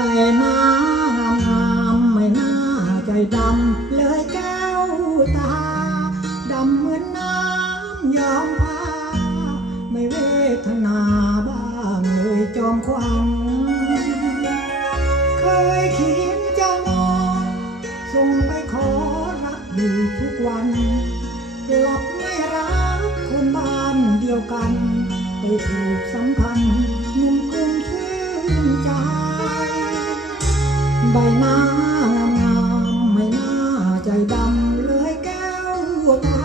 ใบหน้างามไม่น่าใจดำเลยแก้วตา ดำเหมือนน้ำยอมพาไม่เวทนาบ้างเลยจอมควันเคยเขียนจะมองส่งไปขอรักอยู่ทุกวันกลับไม่รักคนบ้านเดียวกัน ไปถูกสัมพันธ์หนุ่มกรุงชื่นใจ ใบหน้างามงามไม่น่าใจดำเลยแก้วตา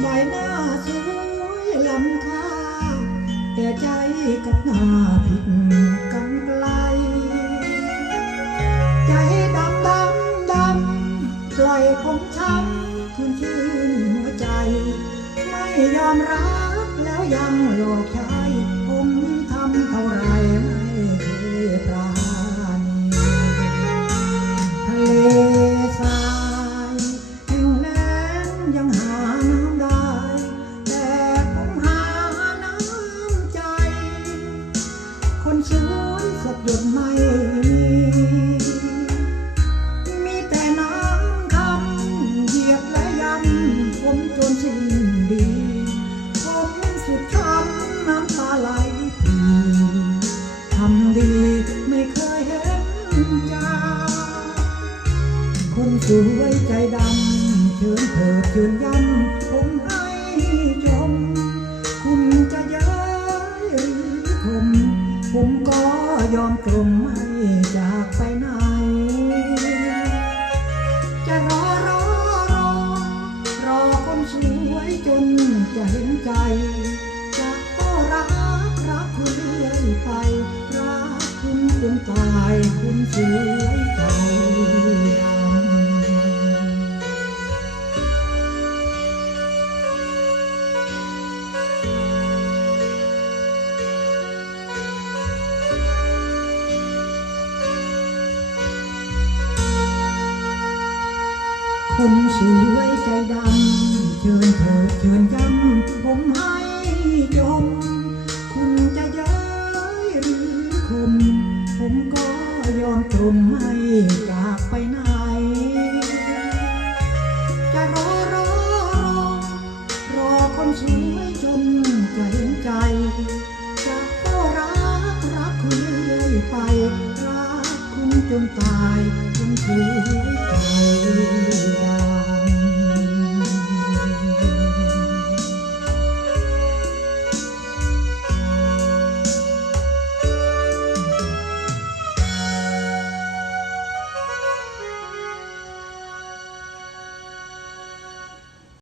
ใบหน้าสวยล้ำค่าแต่ใจกับหน้าผิดกันไกล ใจดำดำดำปล่อยผมช้ำคืนชื่นหัวใจ ไม่ยอมรักแล้วยังหลอกใช้ผมทำเท่าไร ยังหาน้ำได้ แต่ผมหาน้ำใจ คนสวยสักหยดไม่มี มีแต่น้ำคำเหยียบและย้ำผมจนสิ้นดี ผมสุดช้ำน้ำตาไหลพีทำดีไม่เคยเห็นยาคนสวยใจดำ ชิญเถิดเชิญย้ำผมให้ชม คุณจะเย้ยหรือคมผมก็ยอมกลมไม่จากไปไหน จะรอรอรอ รอคนสวยจนจะเห็นใจ จะก็รักรักคุณเรื่อยไป รักคุณจนตายคุณสวยใจ คนสวยใจดำ เชิญเถิดเชิญย้ำผมให้ยมคุณจะเย้ยหรือคมผมก็ยอมตรมไม่จากไปไหน จะรอรอรอรอคนสวยจนจะเห็นใจจะก็รักรักคุณเรื่อยไป รักคุณจนตายคุณสวย